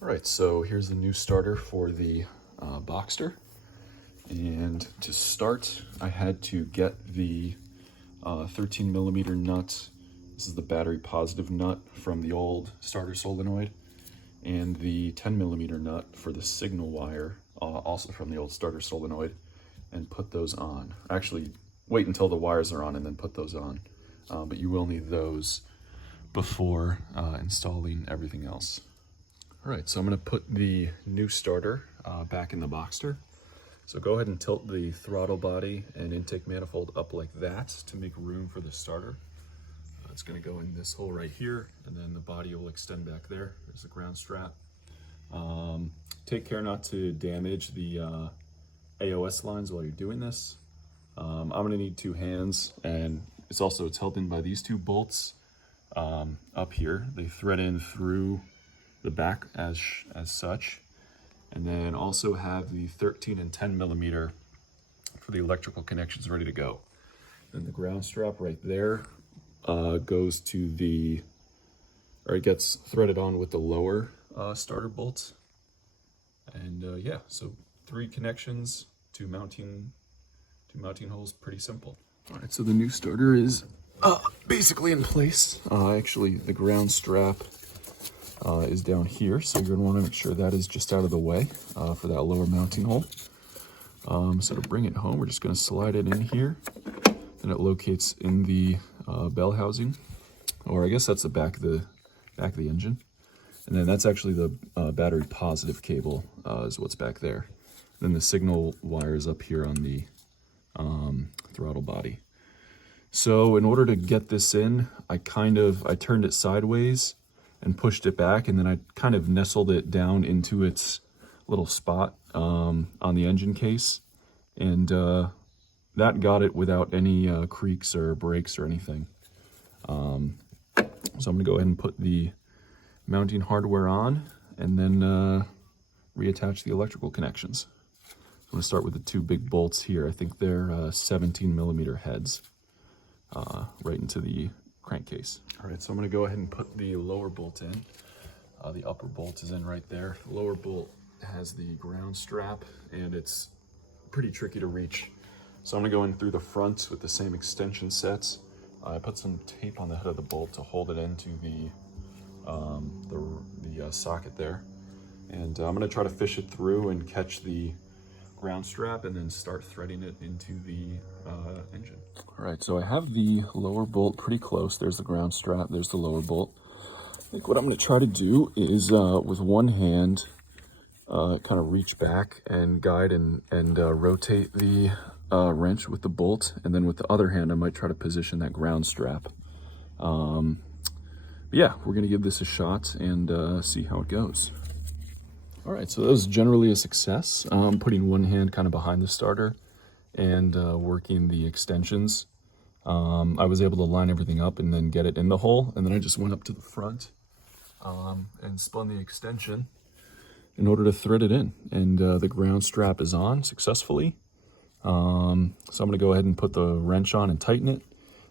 All right, so here's the new starter for the Boxster. And to start, I had to get the 13 millimeter nut. This is the battery positive nut from the old starter solenoid, and the 10 millimeter nut for the signal wire, also from the old starter solenoid, and put those on. Actually, wait until the wires are on and then put those on. But you will need those before installing everything else. All right, so I'm gonna put the new starter back in the Boxster. So go ahead and tilt the throttle body and intake manifold up like that to make room for the starter. It's gonna go in this hole right here, and then the body will extend back there. There's the ground strap. Take care not to damage the AOS lines while you're doing this. I'm gonna need two hands, and it's held in by these two bolts up here. They thread in through the back as such, and then also have the 13 and 10 millimeter for the electrical connections ready to go. And the ground strap right there goes to it gets threaded on with the lower starter bolts. And yeah, so 3 connections, two mounting holes, pretty simple. All right, so the new starter is basically in place. Actually, the ground strap is down here, so you're gonna wanna make sure that is just out of the way for that lower mounting hole. So to bring it home, we're just gonna slide it in here, and it locates in the bell housing, or I guess that's the back of the engine. And then that's actually the battery positive cable is what's back there. Then the signal wire is up here on the throttle body. So in order to get this in, I turned it sideways and pushed it back, and then I kind of nestled it down into its little spot on the engine case, and that got it without any creaks or breaks or anything. So I'm gonna go ahead and put the mounting hardware on, and then reattach the electrical connections. I'm gonna start with the 2 big bolts here. I think they're 17 millimeter heads right into the crankcase. All right, so I'm gonna go ahead and put the lower bolt in. The upper bolt is in right there. The lower bolt has the ground strap, and it's pretty tricky to reach. So I'm gonna go in through the front with the same extension sets. I put some tape on the head of the bolt to hold it into the socket there. And I'm gonna try to fish it through and catch the ground strap, and then start threading it into the engine. All right, so I have the lower bolt pretty close. There's the ground strap, there's the lower bolt. I think what I'm gonna try to do is with one hand, kind of reach back and guide and rotate the wrench with the bolt, and then with the other hand I might try to position that ground strap. But yeah, we're gonna give this a shot and see how it goes. All right, so that was generally a success. Putting one hand kind of behind the starter and working the extensions. I was able to line everything up and then get it in the hole, and then I just went up to the front and spun the extension in order to thread it in, and the ground strap is on successfully. So I'm gonna go ahead and put the wrench on and tighten it,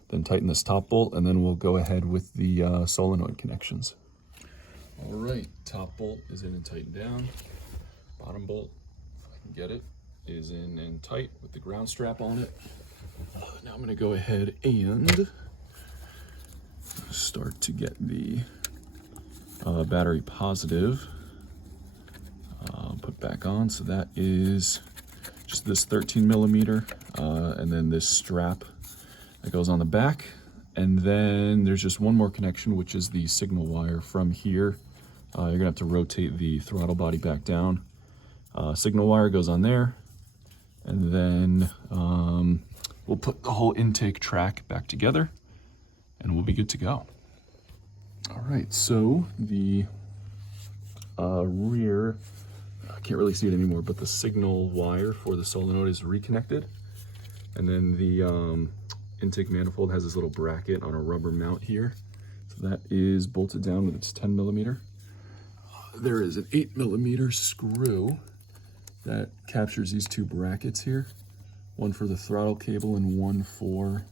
then tighten this top bolt, and then we'll go ahead with the solenoid connections. All right, top bolt is in and tightened down. Bottom bolt, if I can get it, is in and tight with the ground strap on it. Now I'm gonna go ahead and start to get the battery positive put back on. So that is just this 13 millimeter, and then this strap that goes on the back. And then there's just one more connection, which is the signal wire from here. You're gonna have to rotate the throttle body back down. Signal wire goes on there, and then we'll put the whole intake track back together, and we'll be good to go. All right, so the rear, I can't really see it anymore, but the signal wire for the solenoid is reconnected, and then the intake manifold has this little bracket on a rubber mount here. So that is bolted down with its 10 millimeter. There is an 8 millimeter screw that captures these 2 brackets here. One for the throttle cable and one for,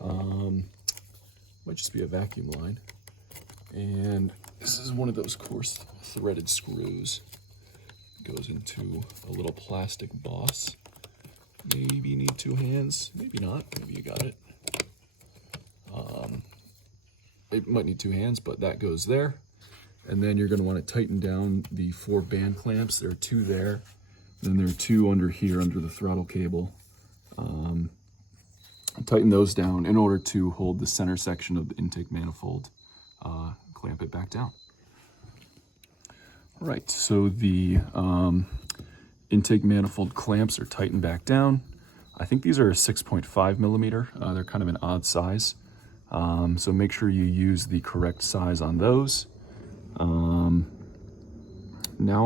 might just be a vacuum line. And This is one of those coarse threaded screws. Goes into a little plastic boss. Maybe you need two hands, maybe not, maybe you got it. It might need two hands, but that goes there. And then you're going to want to tighten down the 4 band clamps. There are 2 there. Then there are 2 under here, under the throttle cable. Tighten those down in order to hold the center section of the intake manifold. Clamp it back down. All right, so the intake manifold clamps are tightened back down. I think these are a 6.5 millimeter. They're kind of an odd size. So make sure you use the correct size on those. Now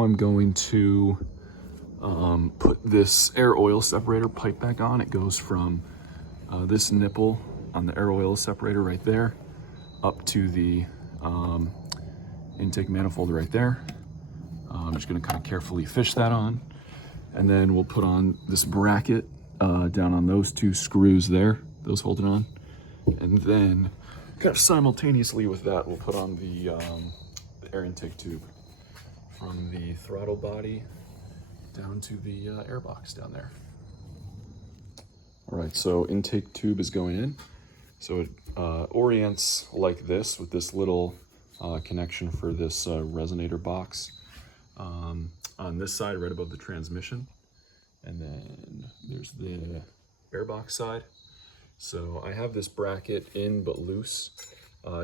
I'm going to put this air oil separator pipe back on. It goes from this nipple on the air oil separator right there up to the intake manifold right there. I'm just going to kind of carefully fish that on, and then we'll put on this bracket down on those 2 screws there. Those hold it on. And then, kind of simultaneously with that, we'll put on the air intake tube from the throttle body down to the air box down there. All right, so intake tube is going in. So it orients like this with this little connection for this resonator box on this side, right above the transmission. And then there's the air box side. So I have this bracket in but loose,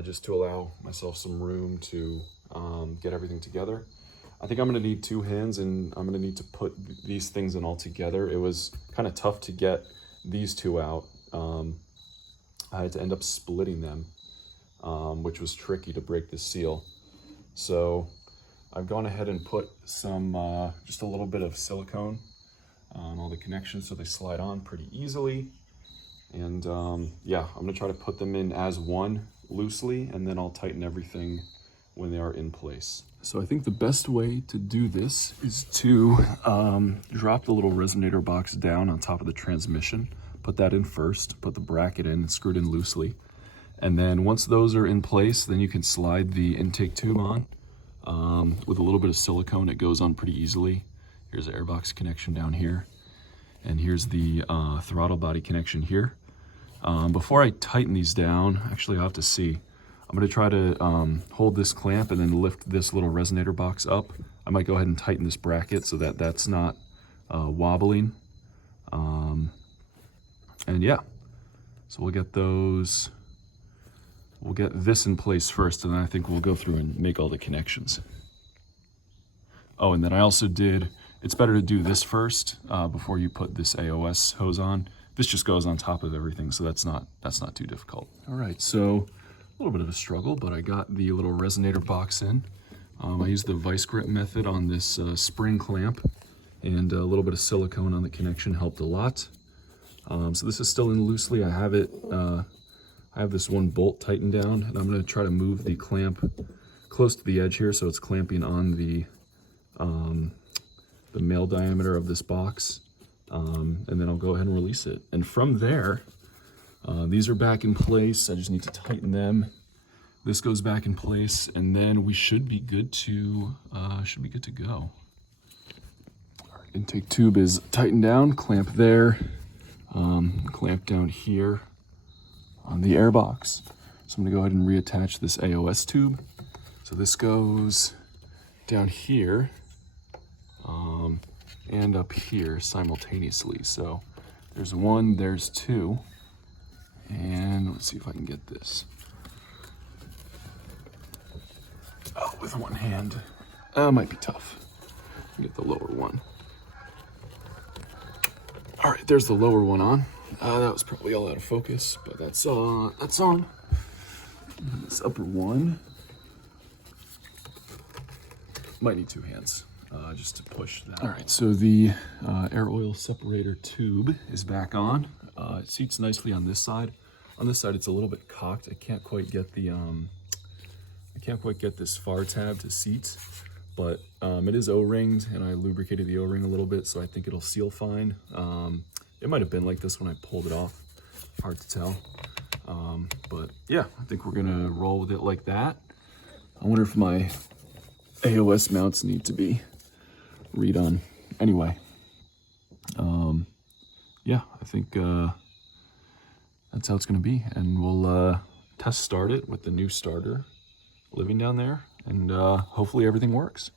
just to allow myself some room to get everything together. I think I'm gonna need 2 hands, and I'm gonna need to put these things in all together. It was kind of tough to get these 2 out. I had to end up splitting them, which was tricky to break the seal. So I've gone ahead and put some, just a little bit of silicone on all the connections so they slide on pretty easily. And yeah, I'm gonna try to put them in as one loosely, and then I'll tighten everything when they are in place. So I think the best way to do this is to drop the little resonator box down on top of the transmission, put that in first, put the bracket in, screw it in loosely. And then once those are in place, then you can slide the intake tube on. With a little bit of silicone, it goes on pretty easily. Here's the airbox connection down here. And here's the throttle body connection here. Before I tighten these down, actually I'll have to see. I'm gonna try to hold this clamp and then lift this little resonator box up. I might go ahead and tighten this bracket so that that's not wobbling. And yeah, so we'll get those, we'll get this in place first, and then I think we'll go through and make all the connections. Oh, and then I also did, it's better to do this first before you put this AOS hose on. This just goes on top of everything, so that's not too difficult. All right, so a little bit of a struggle, but I got the little resonator box in. I used the vice grip method on this spring clamp, and a little bit of silicone on the connection helped a lot. So this is still in loosely. I have it. I have this one bolt tightened down, and I'm going to try to move the clamp close to the edge here, so it's clamping on the male diameter of this box. And then I'll go ahead and release it. And from there, these are back in place. I just need to tighten them. This goes back in place, and then we should be good to go. All right, intake tube is tightened down. Clamp there. Clamp down here on the air box. So I'm gonna go ahead and reattach this AOS tube. So this goes down here. And up here simultaneously. So there's 1, there's 2, and let's see if I can get this. Oh, with one hand, might be tough. Get the lower one. All right, there's the lower one on. That was probably all out of focus, but that's on. This upper one might need 2 hands. Just to push that. All right, so the air oil separator tube is back on. It seats nicely on this side. On this side, it's a little bit cocked. I can't quite get the this far tab to seat, but it is O-ringed, and I lubricated the O-ring a little bit, so I think it'll seal fine. It might have been like this when I pulled it off. Hard to tell, but yeah, I think we're gonna roll with it like that. I wonder if my AOS mounts need to be redone. Anyway, yeah, I think that's how it's going to be. And we'll test start it with the new starter living down there, and hopefully everything works.